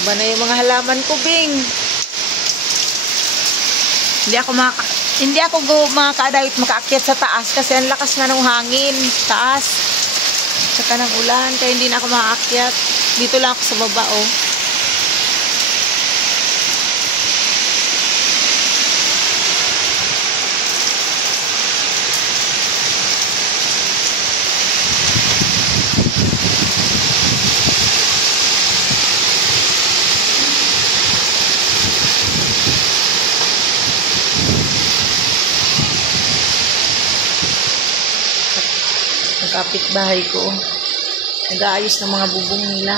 Tumba na yung mga halaman ko, Bing. Hindi ako mga kaadayot makaakyat sa taas kasi ang lakas nga ng hangin. Taas. Saka ng ulan. Kaya hindi na ako makaakyat. Dito lang ako sa baba, oh. Kapitbahay ko, nag-aayos ng mga bubong nila.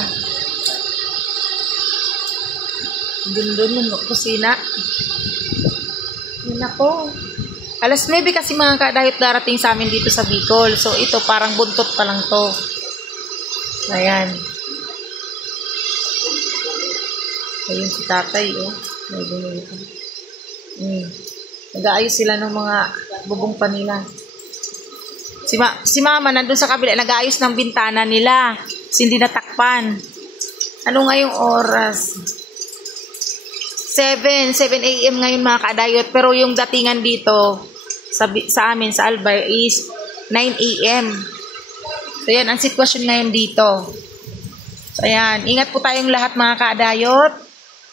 Doon kusina. Yun ako. Alas 9 kasi mga kadayot darating sa amin dito sa Bicol. So ito parang buntot pa lang to. Ayan. Ayun si tatay, oh. Nag-aayos sila ng mga bubong pa nila. Si mama nandun sa kabila, nag-aayos ng bintana nila. Kasi hindi natakpan. Ano ngayong oras? 7 a.m. ngayon mga kadayot. Pero yung datingan dito, sa amin, sa Albay, is 9 a.m. So yan, ang sitwasyon ngayon dito. So yan, ingat po tayong lahat mga kadayot.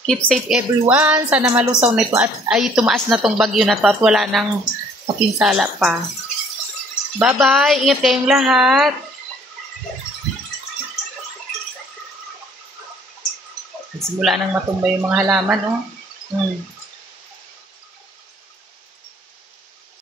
Keep safe everyone. Sana malusaw na ito at ay tumaas na tong bagyo na to at wala nang mapinsala pa. Bye-bye. Ingat kayong lahat. Simula nang matumba yung mga halaman, oh.